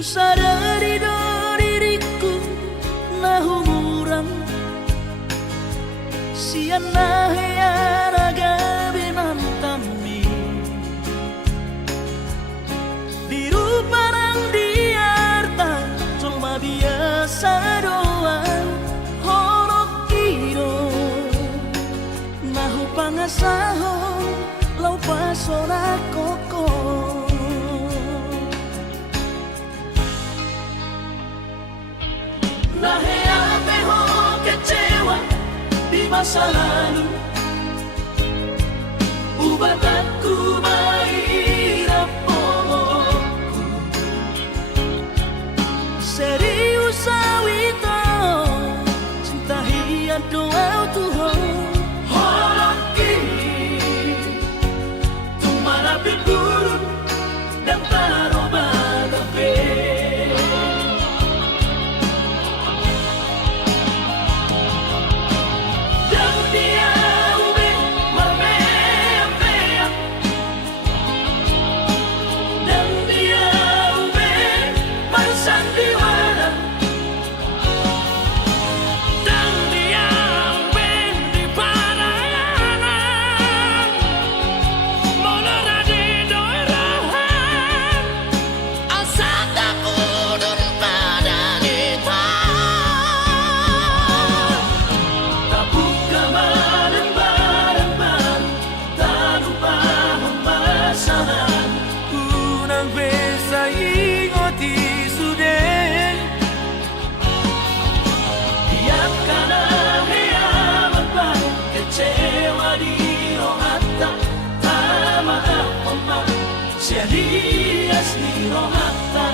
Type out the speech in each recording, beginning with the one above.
sadari do diriku nahu murang siana hearaga benantami biru parang diarta cuma biasa doang horok kiro nahu pangasaho lau pasora koko nahe ape ho kecewa di masa lalu ubatanku mahirap pomoku serius awito cinta hiat doa Tuhan holoki tumarapi burun dan taroba gabe serias ni rohata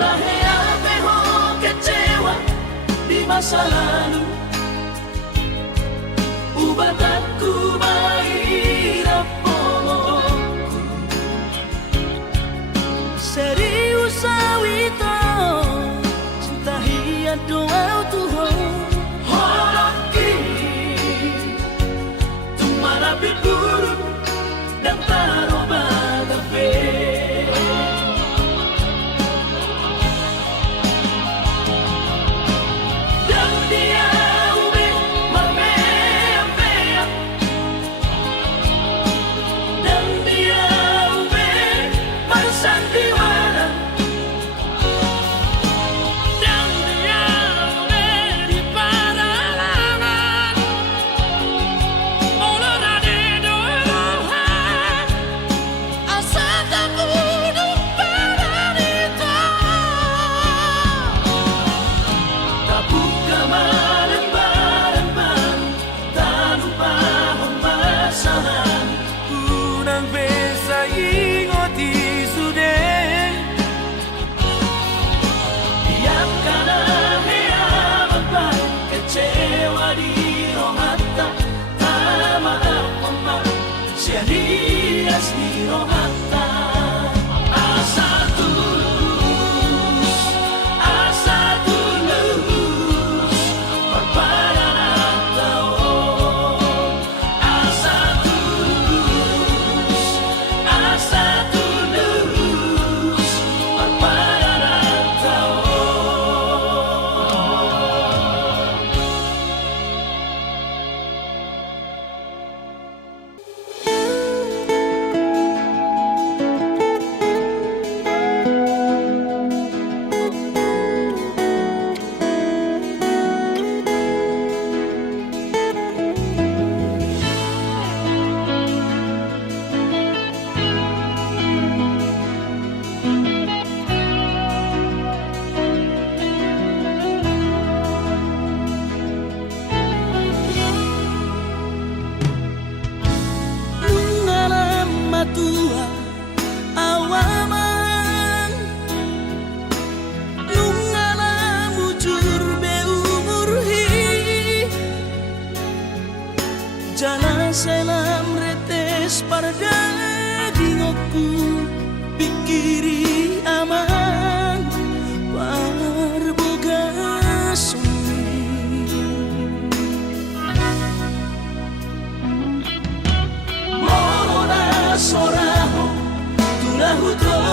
nahe ape ho kecewa di masa lalu ubatanku mahirap pomoku serius awito cinta hiat doa Tuhan holoki tumarapi burun dan taroba gabe Sandiwara dan dia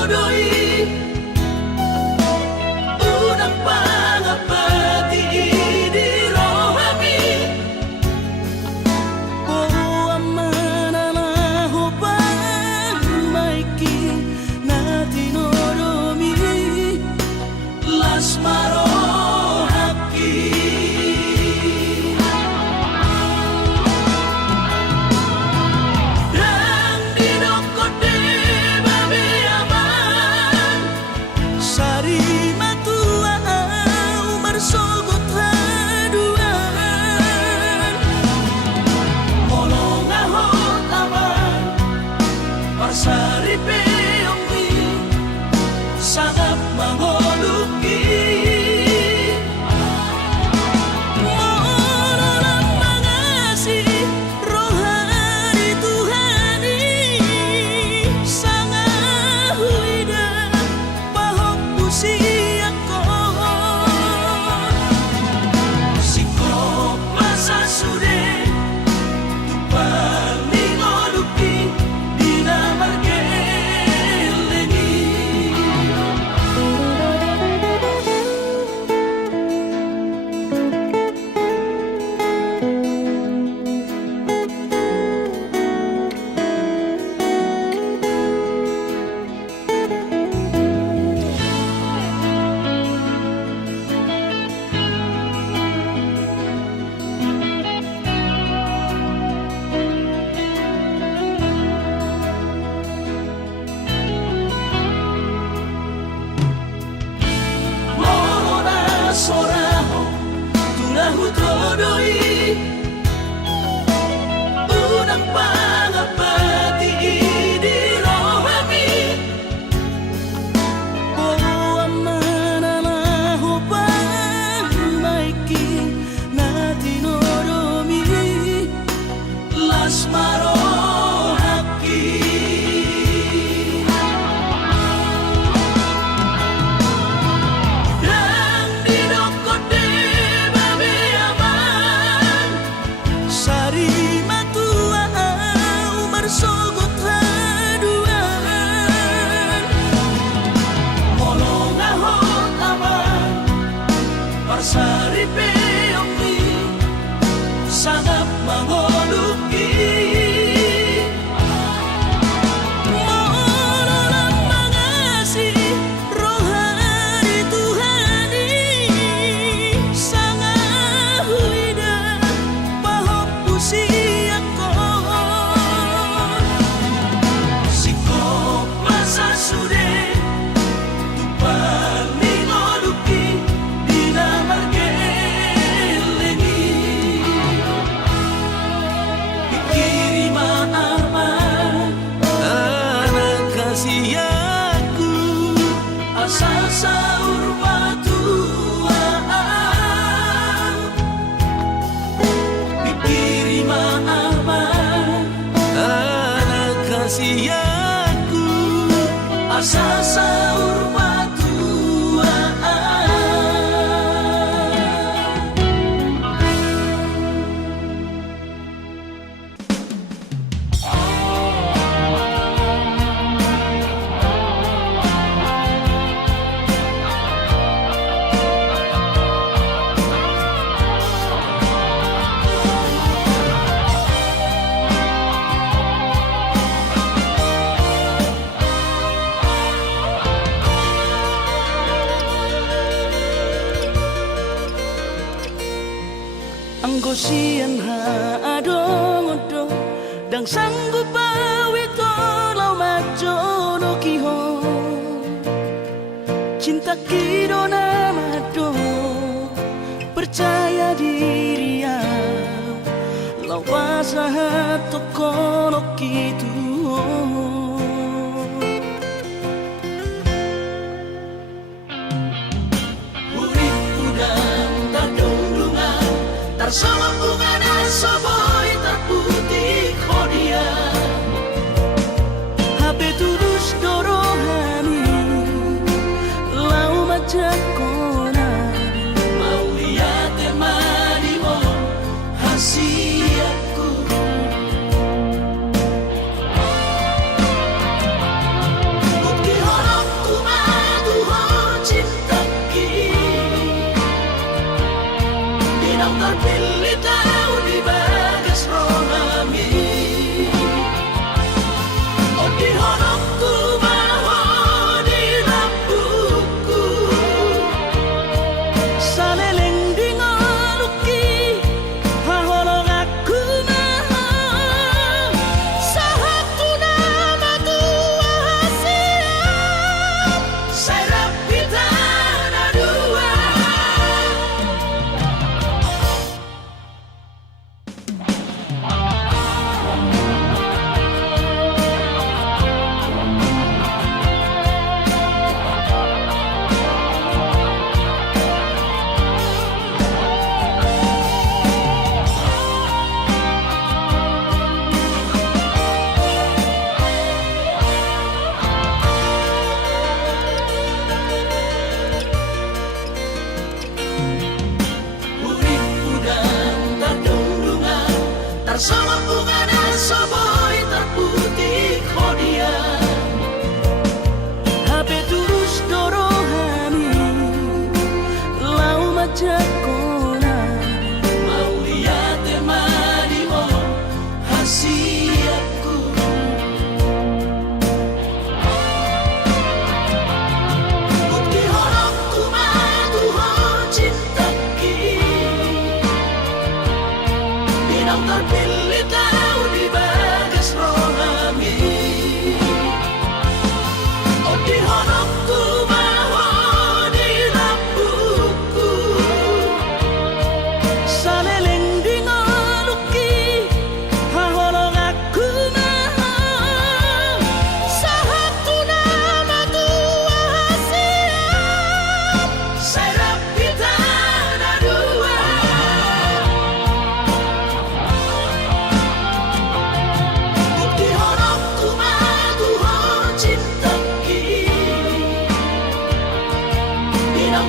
todoi unang pangapati di rohami Oh amanalaho pamaiki na tinoromi las marohaki dan dinokote babe aman sari matua umar sogot haduan molong ahot aman parsari peongmi sangat mangoluki Mololang mangasi rohani Tuhani sangat huida pahok usiako sikop masa sude tupal mingoluki dina margeleni Morona soraho tunahu todoi unang pangapati di rohami Oh amanalaho pamaiki na tinoromi las marohaki dan dinokote babe aman sari matua umar sogot haduan molong ahot aman parsari peongmi sangat mangoluki Mololang mangasi rohani Tuhani sangat huida pahok usiako sikop masa sude tupal mingoluki dina margeleni ikirima aman anak kasihku asal saur batuaan ikirima aman anak kasihku asal saur batuaan Anggosian haadongodo dang sanggup awito lau majono kiho cinta kidona mado percaya diri lau pasahat tokono kitu urip udang tadulungan tarsama bunga nasoboy terputih kodia Habe tulus dorohani lau majakona mau lihat temanimu hasiatku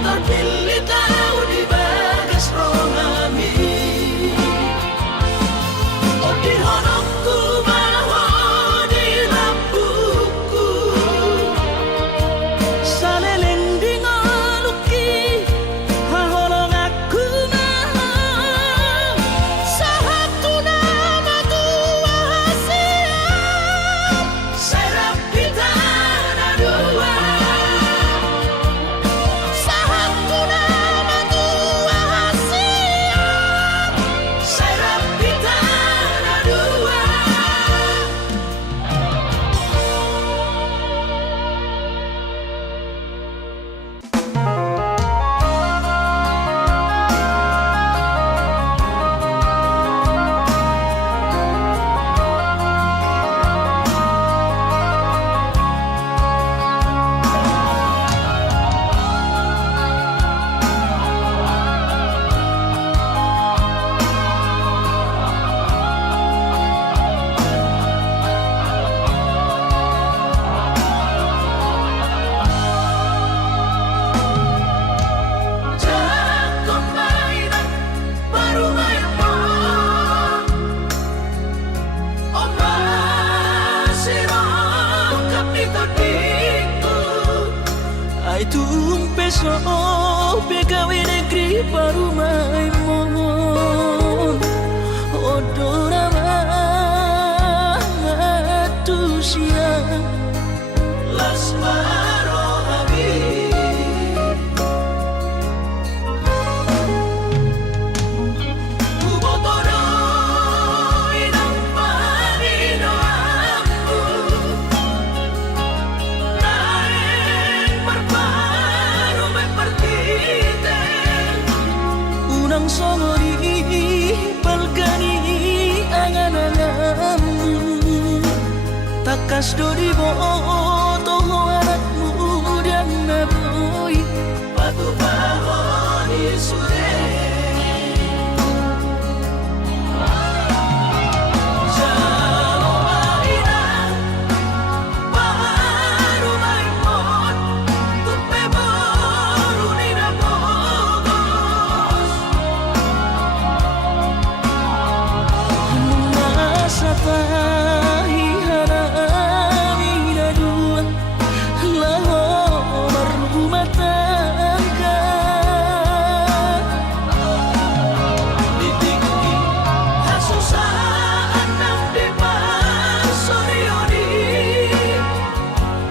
terpilih tahu di bagas rohani. Oh di honokku bahwa di lampuku saleleng di ngoluki haholong aku nah sahatu nama tua hasil serap kita dua. sahatu nama tua hasil Serap kita dua. Jangan mainan baru main pon. Oh masih rongkap di totiku. ay tumpeso pegawe negeri baru main mohon odora matusia Las Marohabi. Kubotoro inang panino aku. Naeng berparu mempertite. unang songori palgani angan-anganmu takas dori boto anakmu dan naboy Batu bahoni sude. Jalo mainan baru main pon. Tupe baru nina bogos. masa tahi hanami na dua lahomar rumah tangga Ditinggi hasusaan ng di pasorioni.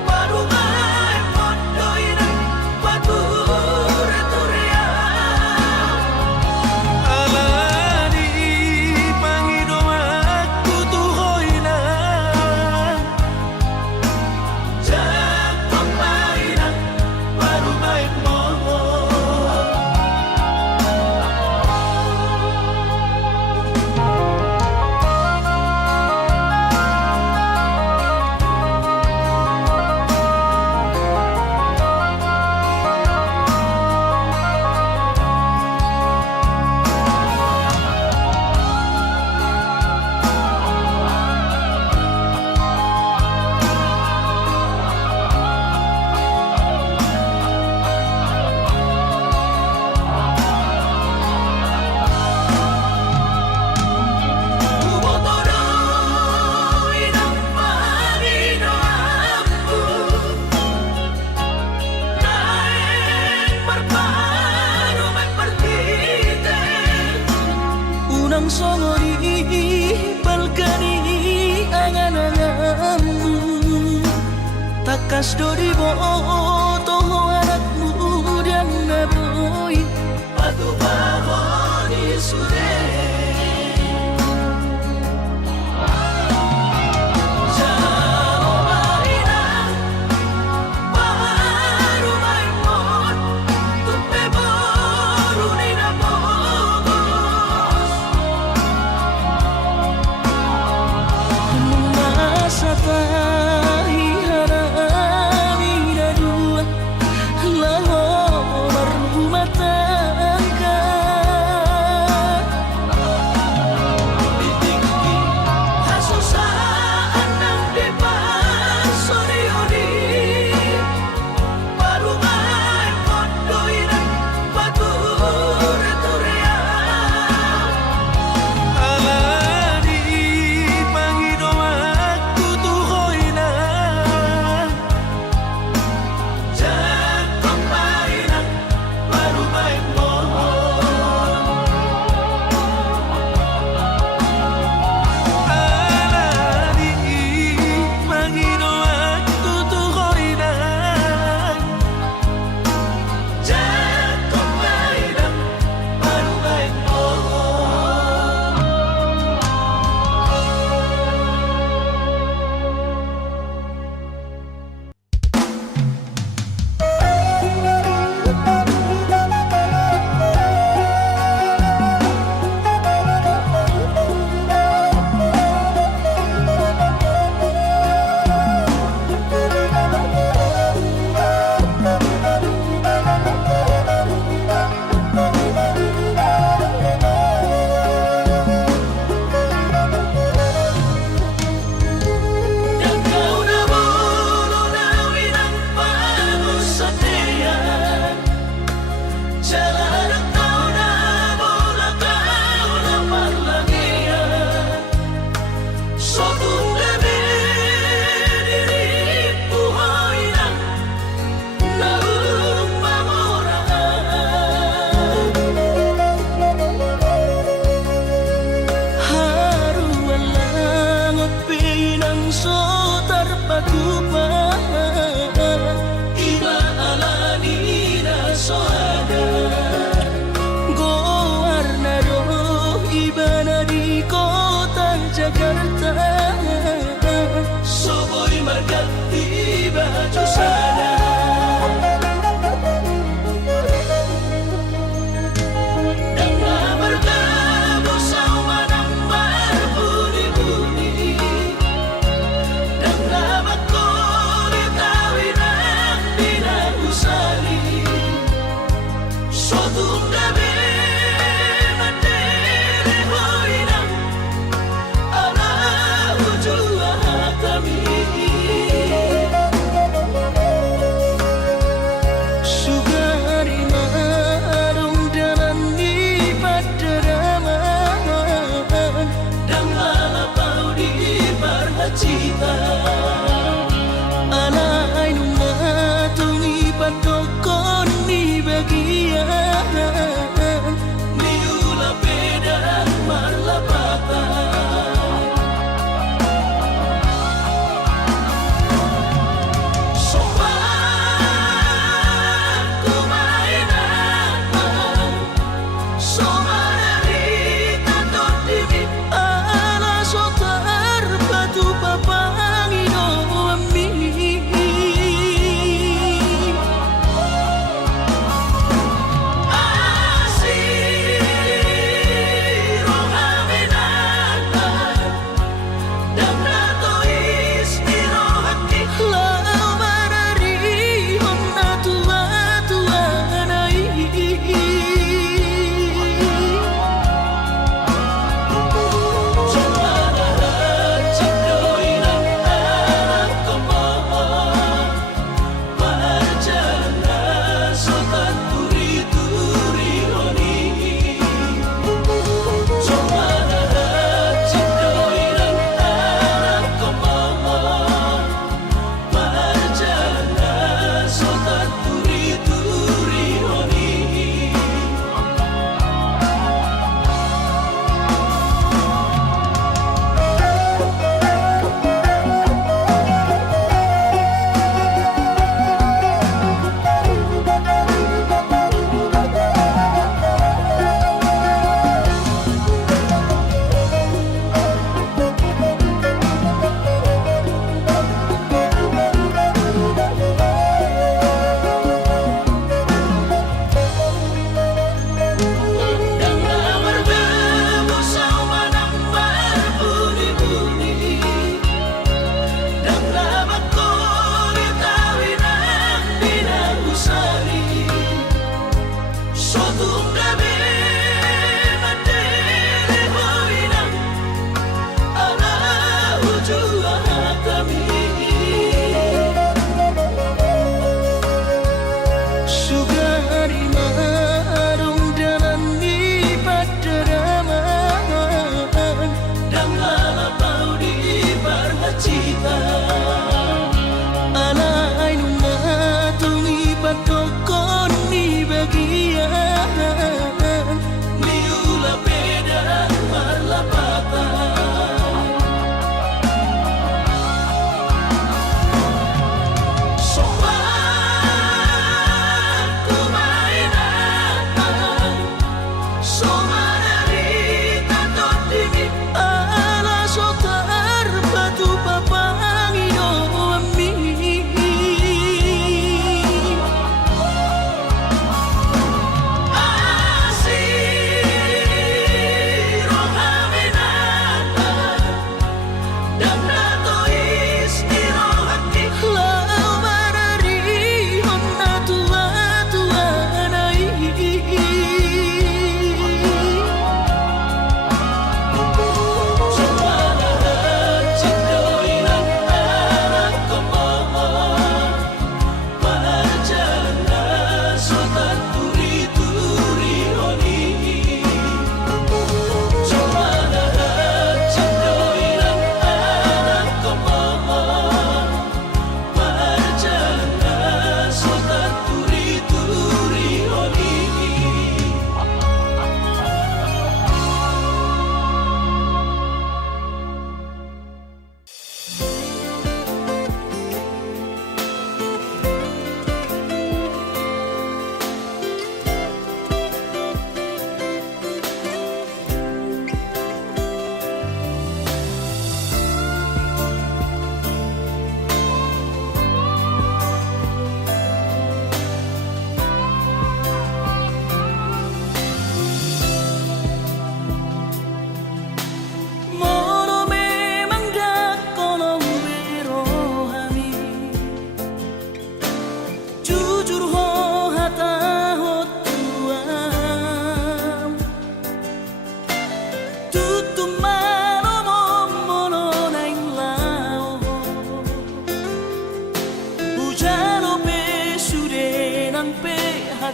Baru main pon doy ng bature-turea. alani pangido aku tuhoy na Jangan mainan baru main mohon. Kubotoro inang panino aku. Naeng berparu mempertite. unang songori palgani angan-anganmu takas dori boto anakmu dan naboy Batu bahoni sude. Jalo mainan baru main pon. Tupe baru nina bogos. masa tahi hanami na dua lahomar rumah tangga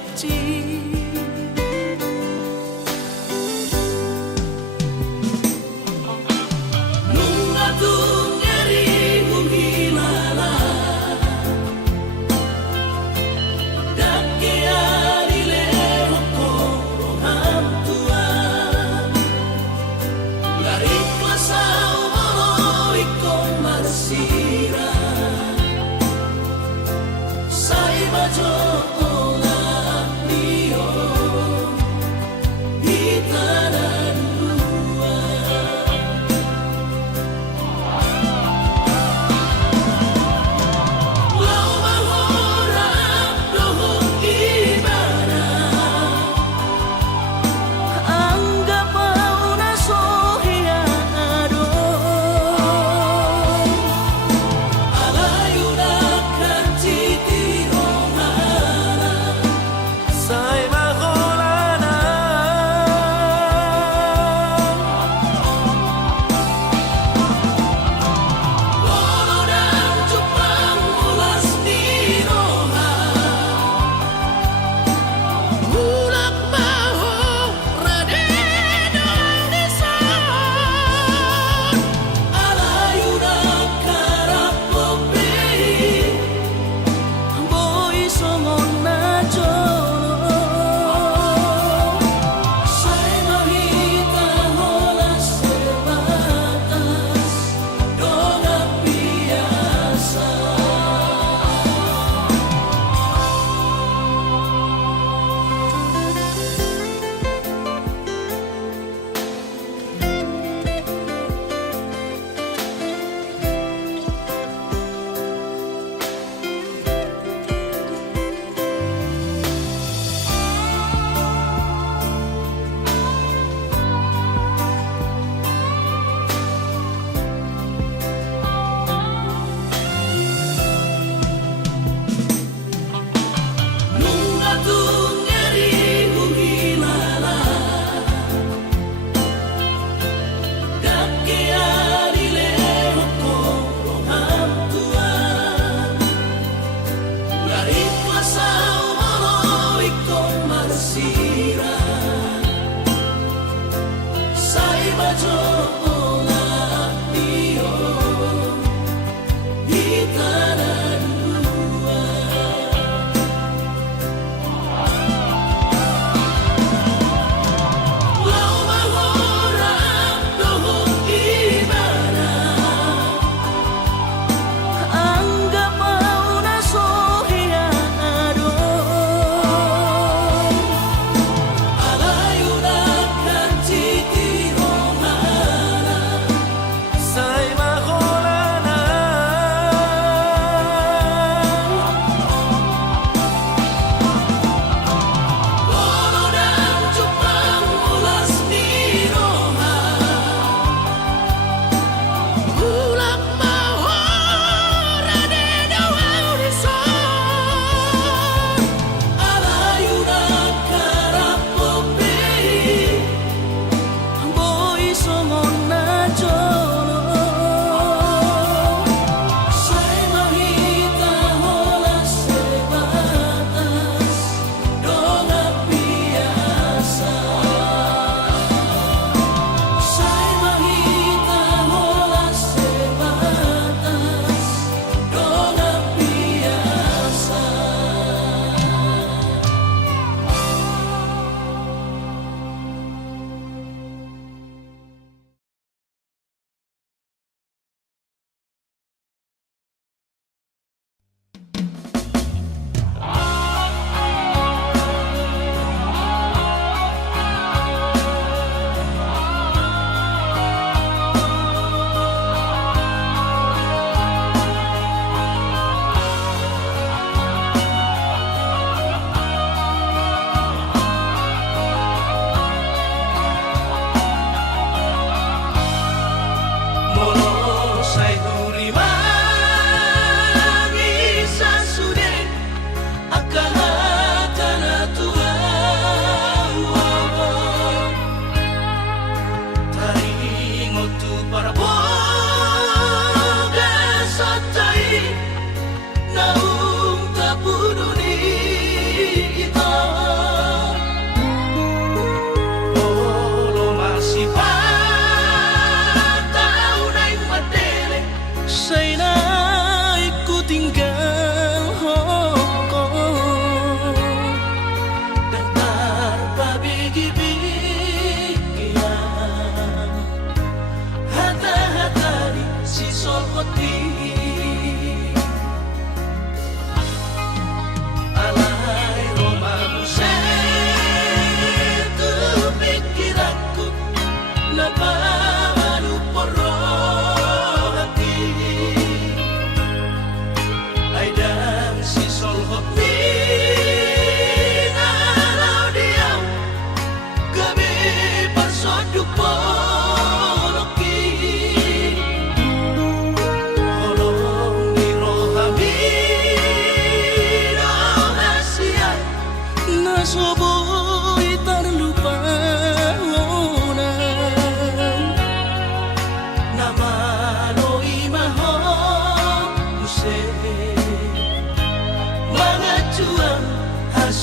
saksi. Nunga tung nyeri hilala dake arile hokoro hantua dari klasa umolo iko marsira sai bajo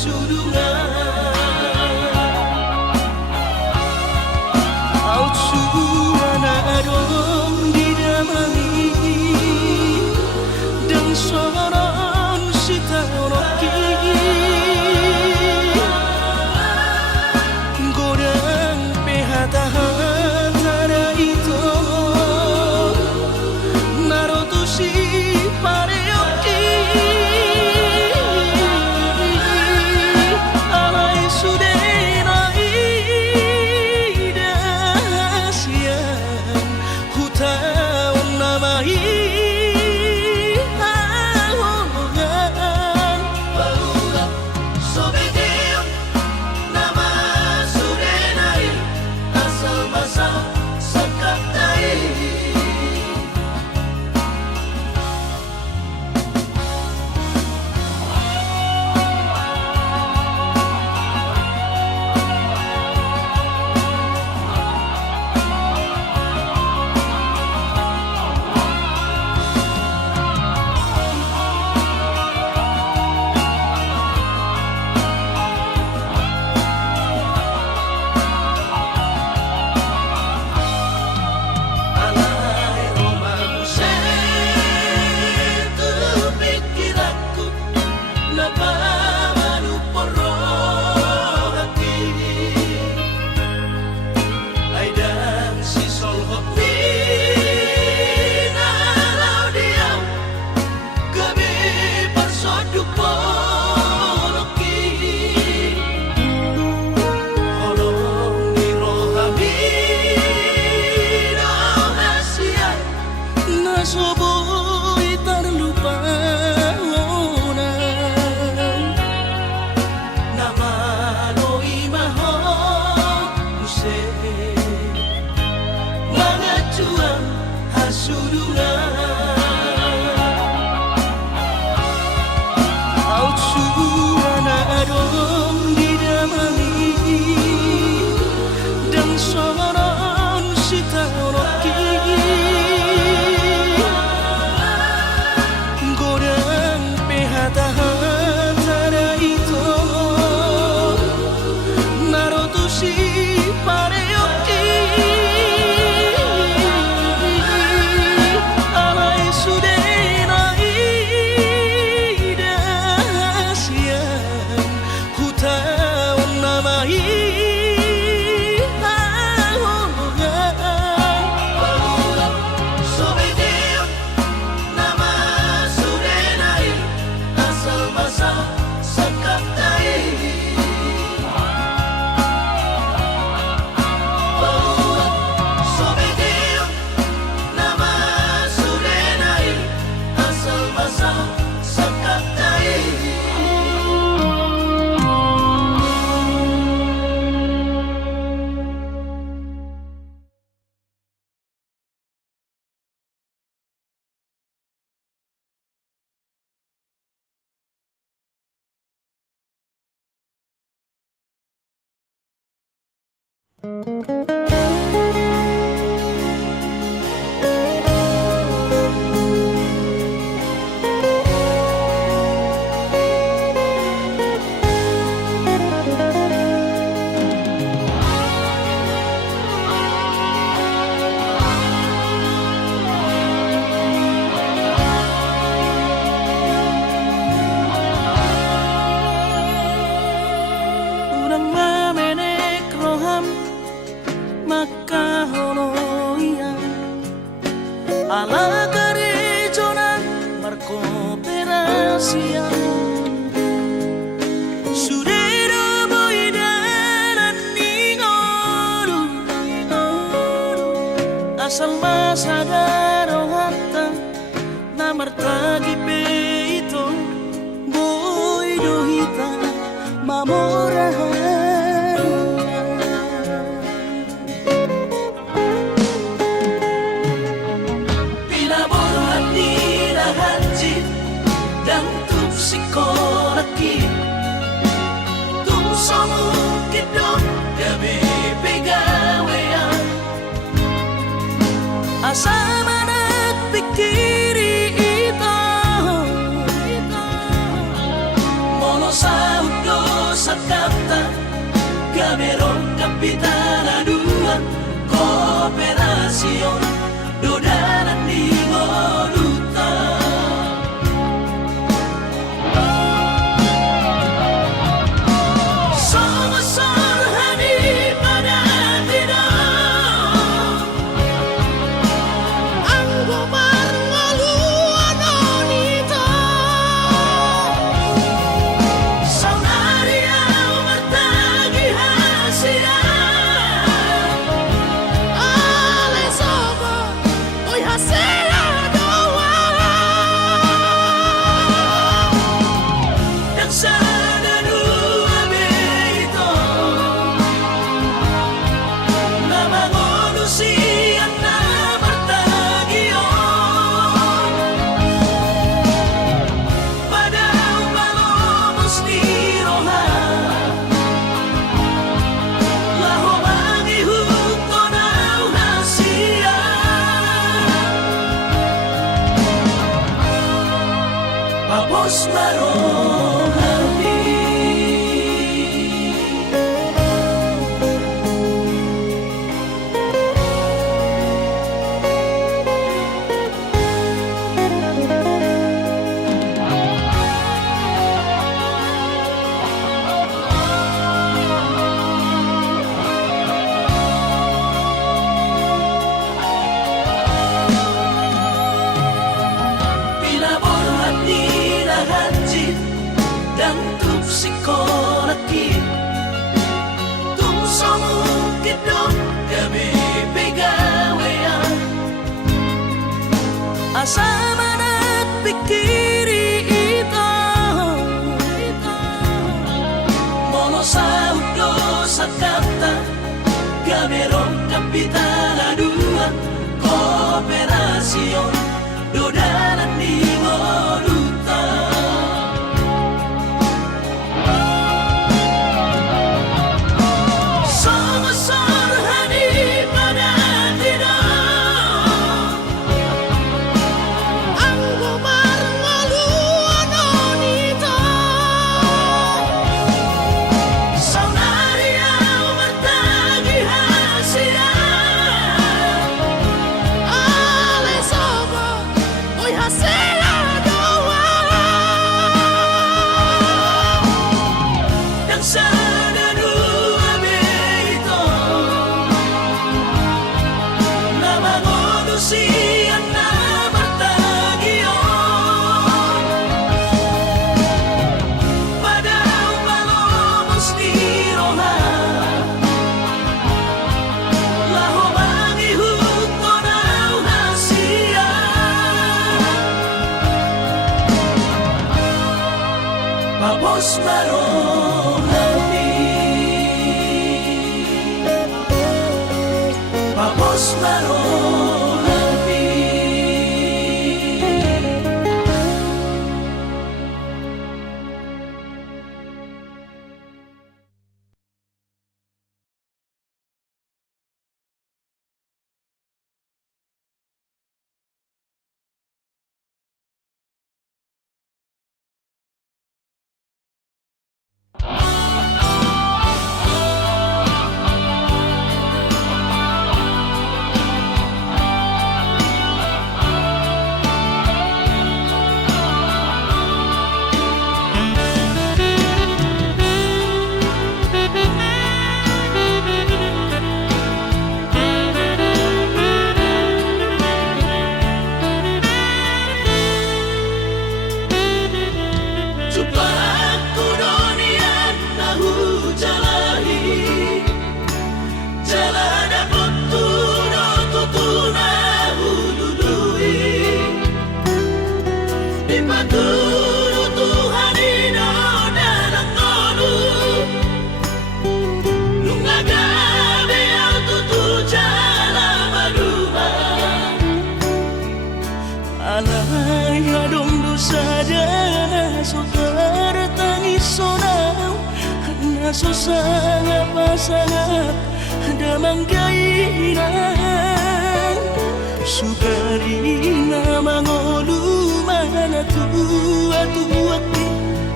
hasulungan au suana adong didamani dan soron sitanoki godang pehata-hata itu narotusi pareoki alai sudenai dasian hutaun namai ahongan Barulah sobedeo nama sudenai asal basa sakatai alai romaku setu pikiranku napamanu porrohati aidan si solhot minalau diam gabe parsoduk poloki holong di rohami rahasian nasoboy terlupa nama lo imaho use mangacuan hasulungan au suana adong didamani dan soron sitanoki godang pehata-hata itu narotusi pareoki alai sudenai dasian hutaun namai ahongan Barulah sobedeo nama sudenai asal basa sakatai Barulah sobedeo nama sudenai asal basa sakatai urang mamenek roham maka holoian ala karejonan markooperasian sudero boidaran ningoru asal masadaro hatta namartagi peito boido hita mamorahan Pinaborhat nila hanjit dan tuk sikolaki tuk samukit dong gabi pegawean asa manak pikiri ito Kooperasion dodalan di Moduta. Sama-sama hani pada tidak anggo barngolu anonita saunaria mertagi hasia ale sobo oi hasia doa dan sadadu abeito nama manusia na bertagion pada umalomos ni roha laho mangihut ko na hasia papos marohani. Pinaborhat ni Rahajit dan tuk psikologis tung somukit dong kami pegawean asa manat pikiri ito mono sa udo sa kata gamerong kapitala dua Kooperasion dodalan di Moduta. Sama-sama hani pada tidak anggo barngolu anonita saunaria mertagi hasia ale sobo oi hasia doa dan sadadu abeito nama manusia na bertagion pada umalomos ni roha laho mangihut ko na hasia papos marohani papos marohani. Supaya dunia nahu jalahi jalan dapat tutuna hududui dipandu Tuhan ino dalam ngolu nungagabe al tutu jalan maduma alay adong dosa dana so tertangis sonau na susah pasangan damang kainan sugari na mangolu mana tua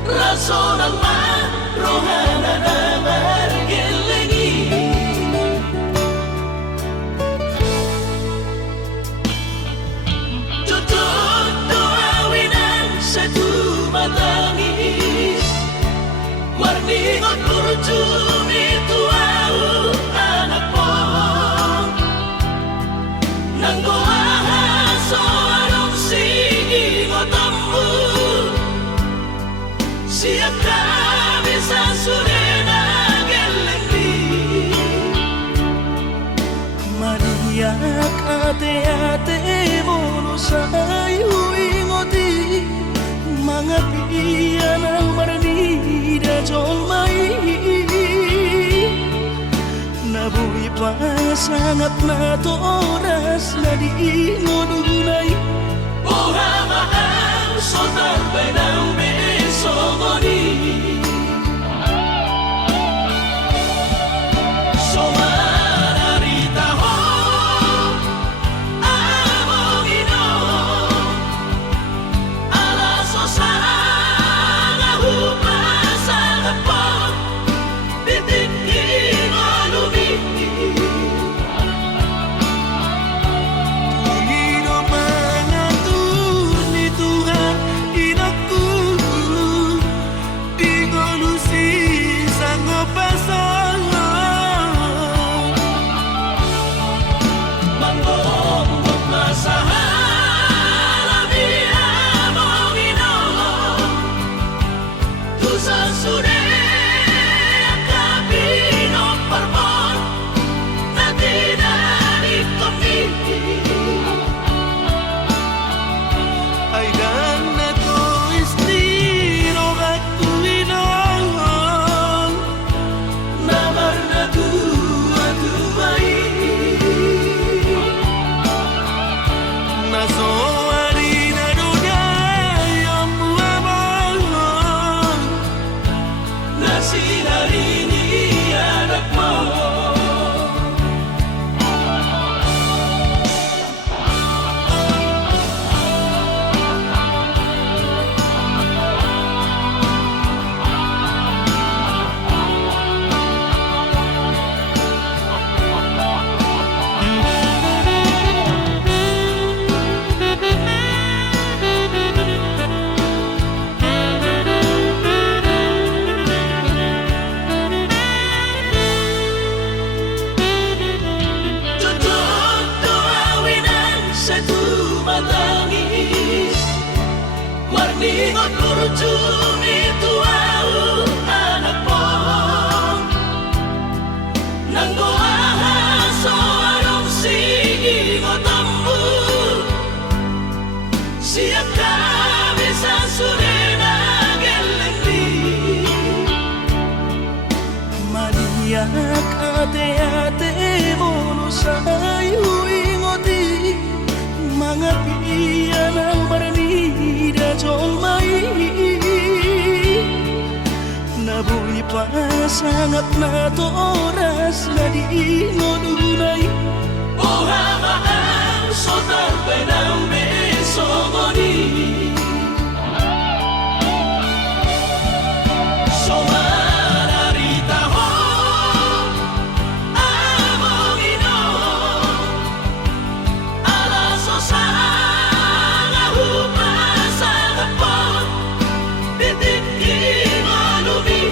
rason Allah rohana na margelengi Warningot kurjumi tuau anak po Nanggo ahaso anong sige ngotammu Siap kami sa surena gelengdi Mariak ate-ate mono sayu ingoti Mga piyan ang maranida jomai Nabuhi pa sangat na to oras na di ngununay Ohama ang sotar benang besomoni Somararita ho among ino Alaso sa ngahupasa po Titik inolumi Pangino mangatur ni Tuhan inaku Di ngolusi sang pasangan Manggong masahan Labi among ino Tusa sure Kabino parpon Na tinanip kami Ay dan na to istiro at uwinan Namar na tuwa-tuway Nasoari na dunay ang buwaman Na sinarini anak mo Tutut tuawinan sa tumatangis Warningot kurjumi tuau anak po Nanggo ahaso anong sige ngotammu Siap kami sa surena gelengdi Mariak ate-ate mono sayu ingoti Mga piyan ang maranida jomai Nabuhi pa sangat na to oras na di ngununay Ohama ang sotar benang besomoni Somararita ho among ino Alaso sa ngahupasa po Titik inolumi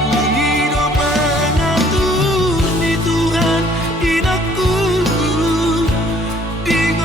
Pangino mangatur ni Tuhan inaku Di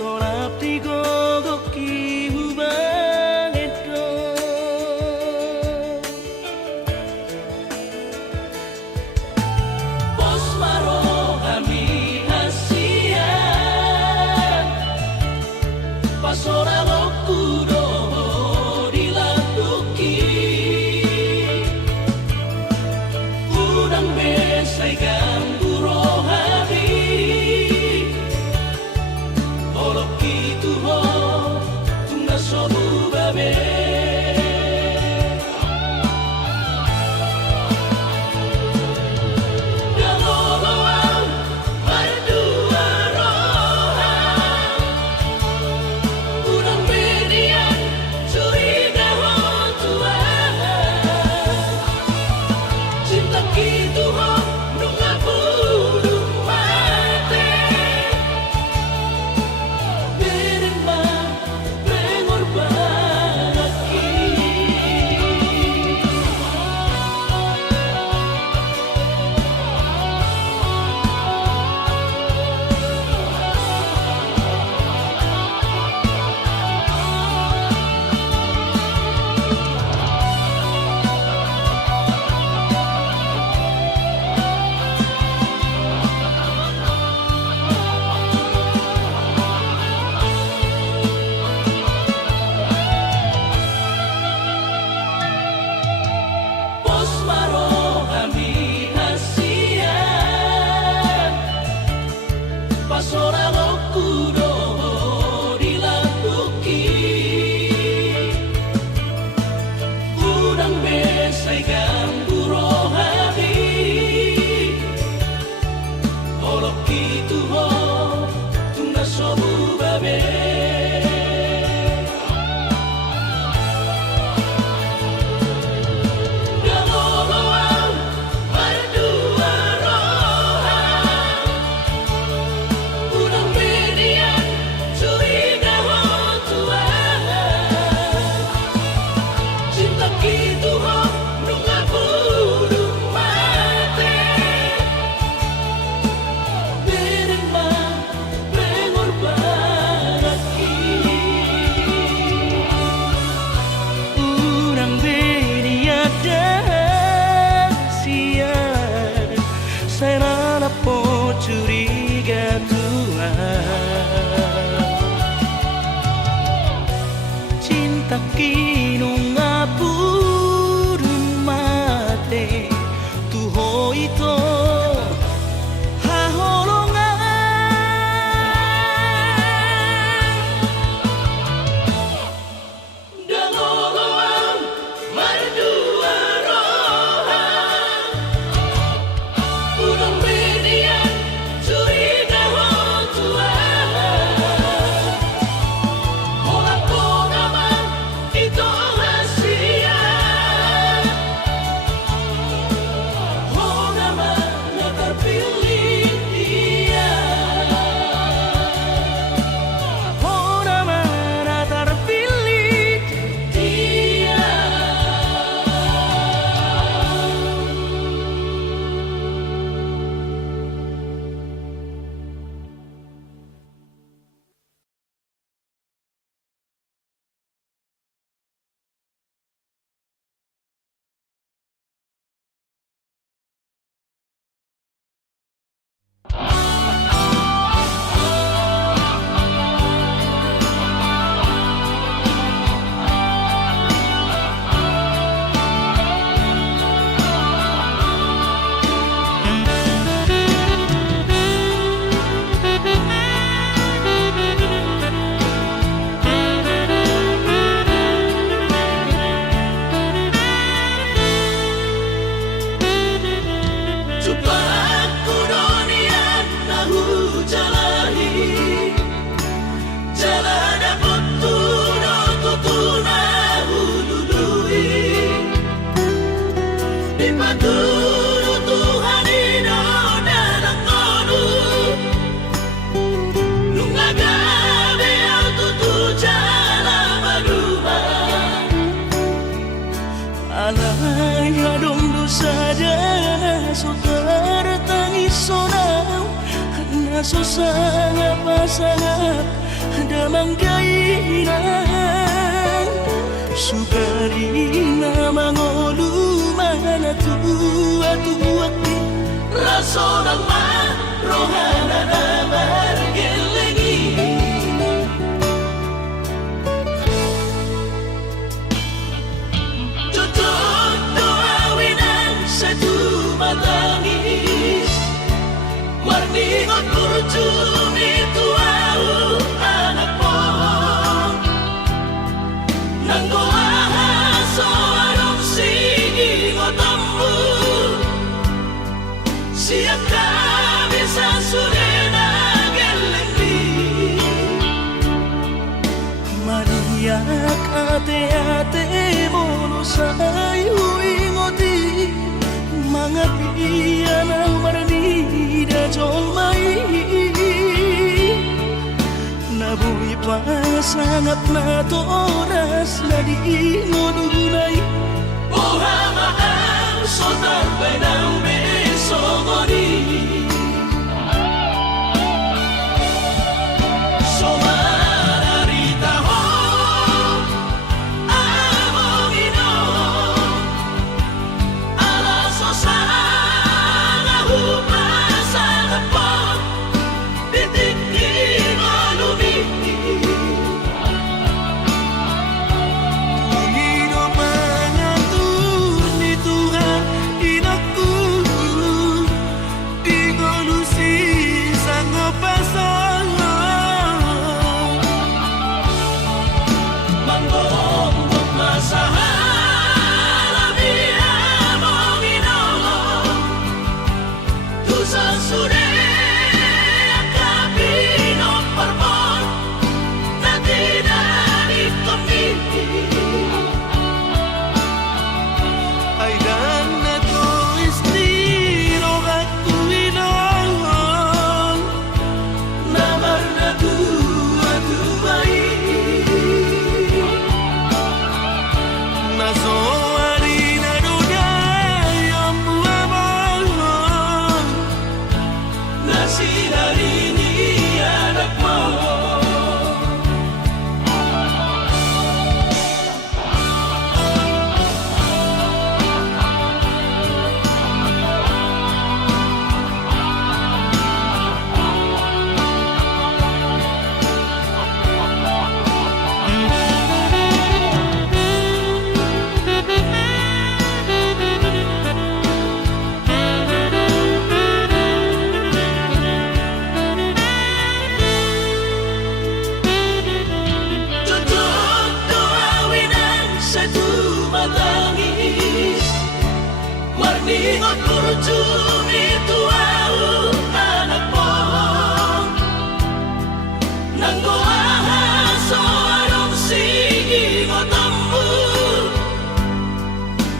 tolap digogoki ubang edo Pos maro kami asian Pasora lokudo dilakuki Udang besai ganggu rohani Olok itu ho tungga sobu babe Galoloan berdua rohan Udang median curiga ho tuan Cinta gitu ho nunga burung mate Berima pengorbanaki Pos maro kami asian Pasora lokudo dilakuki Udang besai ganggu rohani Olok itu ho tungga sobu babe Galoloan berdua rohan Udang median curiga ho tuan Cinta gitu ho nunga burung mate Berima pengorbanaki Urang beria dan sian Saya po curiga Tuhan Cinta kinu ngapurun mate Tuho ito haholongan Galoloan berdua rohan Udang median curiga ho tuan Olak konaman itu hasian Hongaman na terpilih dia Hora mana terpilih Dia Coba aku donian nahu jalahi Jalan dapat tutu nahu dudui Dipaturu Tuhan ino dalam konu Nunga gabe au tutu jalan baduman Alay adong dosa dana so tertangis sonau Hana so sangat pasangap damangkainan sukarina mangolu mana tua-tuakti raso ng rohana na margelengi tutup doawinan sa tumatangis marningot kurjumi tuau anak mo nang goahaso anong sige mo tambu siap kami sa surena gelengdi Mariak ate-ate mono sayu ingoti mga piyan ang maranida jolmai nabuhi pa sangat na to oras na di ngununay Ohama ang sotar ng besomoni Somararita ho among ino alaso sa nahupasan na po bitikin mo lumiti Pangino mangatur ni Tuhan inakku di kolusi sang pasangan Manggong masahan Abi among ino Tusa sure Akapino parmon Na dinanip kami ay dan na to istiro at tuwinan Namar na tuwa-tuway naso arina dunay ang buwabang Na sinarini anak mo Tutup doawinan sa tumatangis Marningot kurjumi tuau anak mo Nang goahaso anong sige mo tambu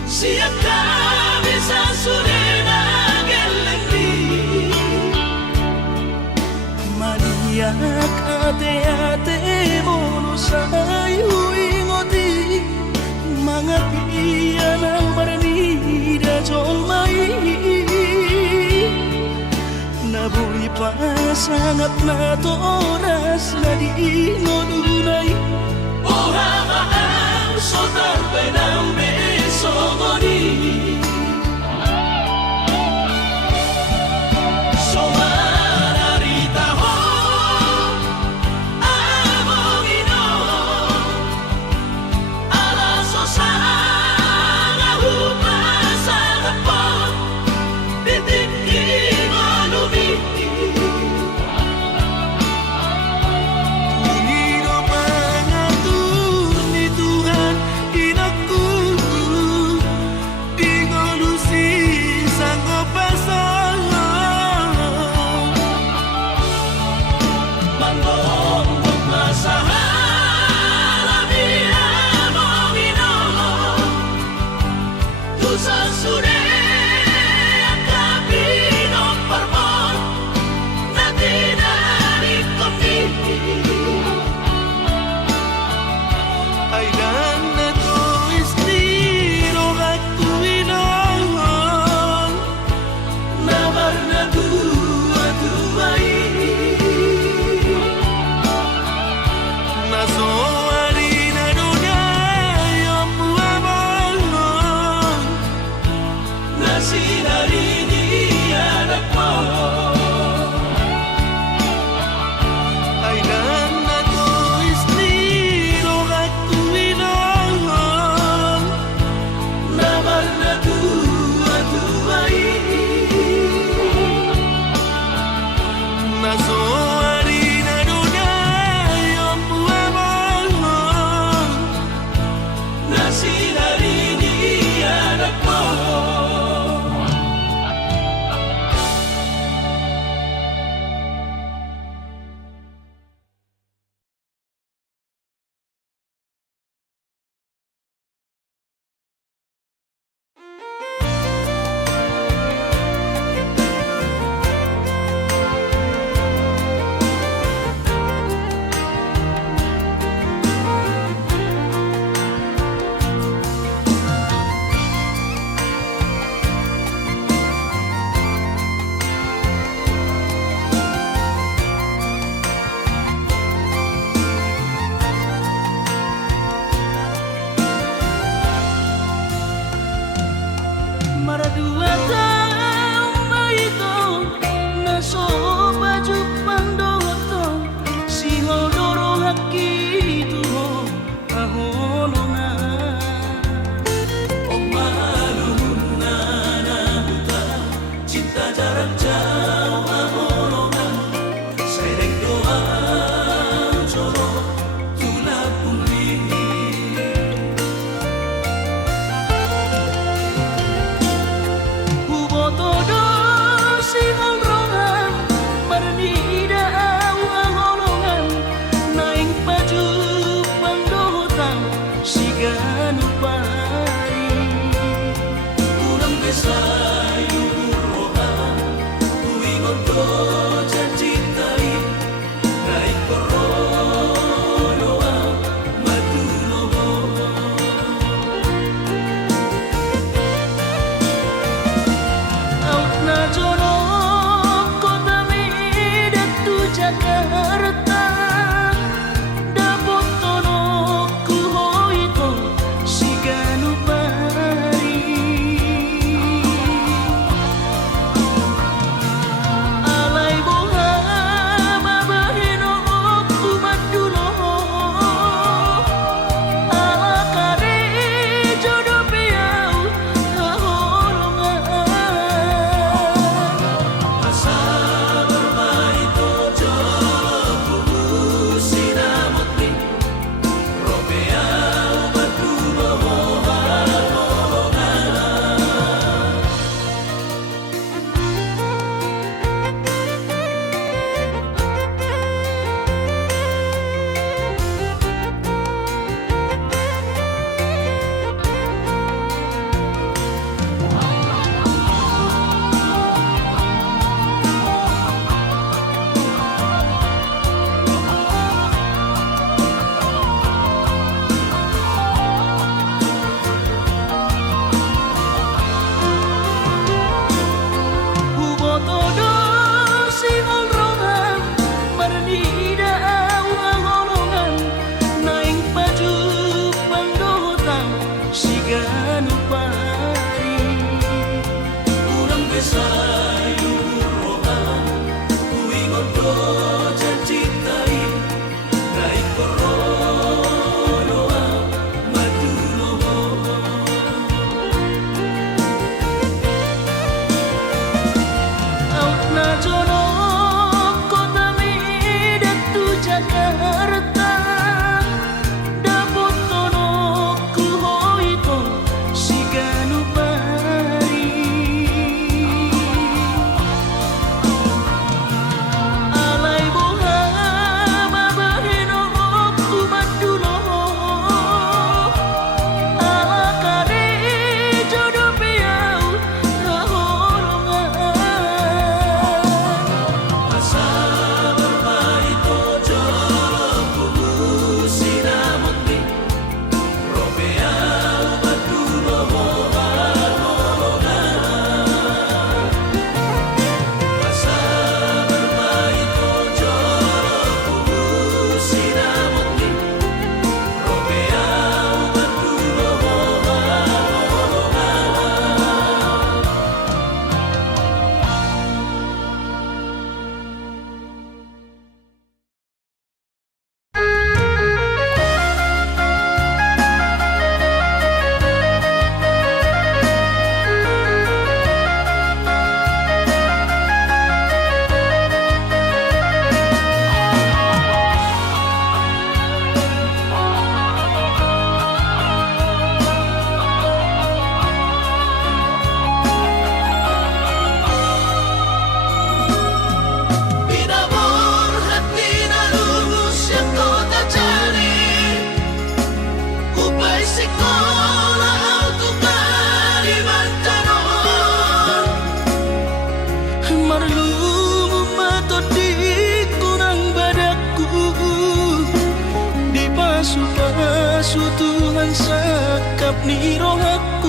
Siap kami sa surena gelengdi Mariak ate-ate mono sayu ingoti mga piyan ang maranida jolmai nabuhi pa sangat na to oras na di ngununay Ohama ang sotar ng besomoni Somararita ho among ino alaso sa nahupasan na po bitikin mo lumiti Pangino mangatur ni Tuhan inakku di kolusi sang pasangan Manggong masahan Abi among ino Tusa sure Akapino parmon Na dinanip kami ay dan na to istiro at tuwinan Namar na tuwa-tuway sinarini anak mo. Ay lang natulis nilo at tuwinahon Naman na tuwa-tuway nasoari na dunay ang buwamahon na sinarini anak mo. Maradua taong maito naso baju pandoto si hodoro hakitu ahonona O mahalun na nabuta cinta jarak jauh ahonongan Sereng doa coro tulak pungli Hubotodo si honrongan marnida ahonongan naing baju pandoto si ganupari Unang besayu roha tuwingon ko janjitai Naik korono ang matulobo Out na jorok kota midat tu Jakarta Dapot tonok ku hoito si ganupari Alay boha mabahino ku madulo Ala kare jodoh piau haholongan Asa bermain tojo kubu sinamot ni Ropea batu boha Hubotodo si honrongan marnida ahonongan naing baju pandoto si ganupari Unang besayu roha tuwingon ko janjitai Naik korono ang matulobo Out na jorok kota midat tu Jakarta Dapot tonok ku hoito si ganupari ni rohat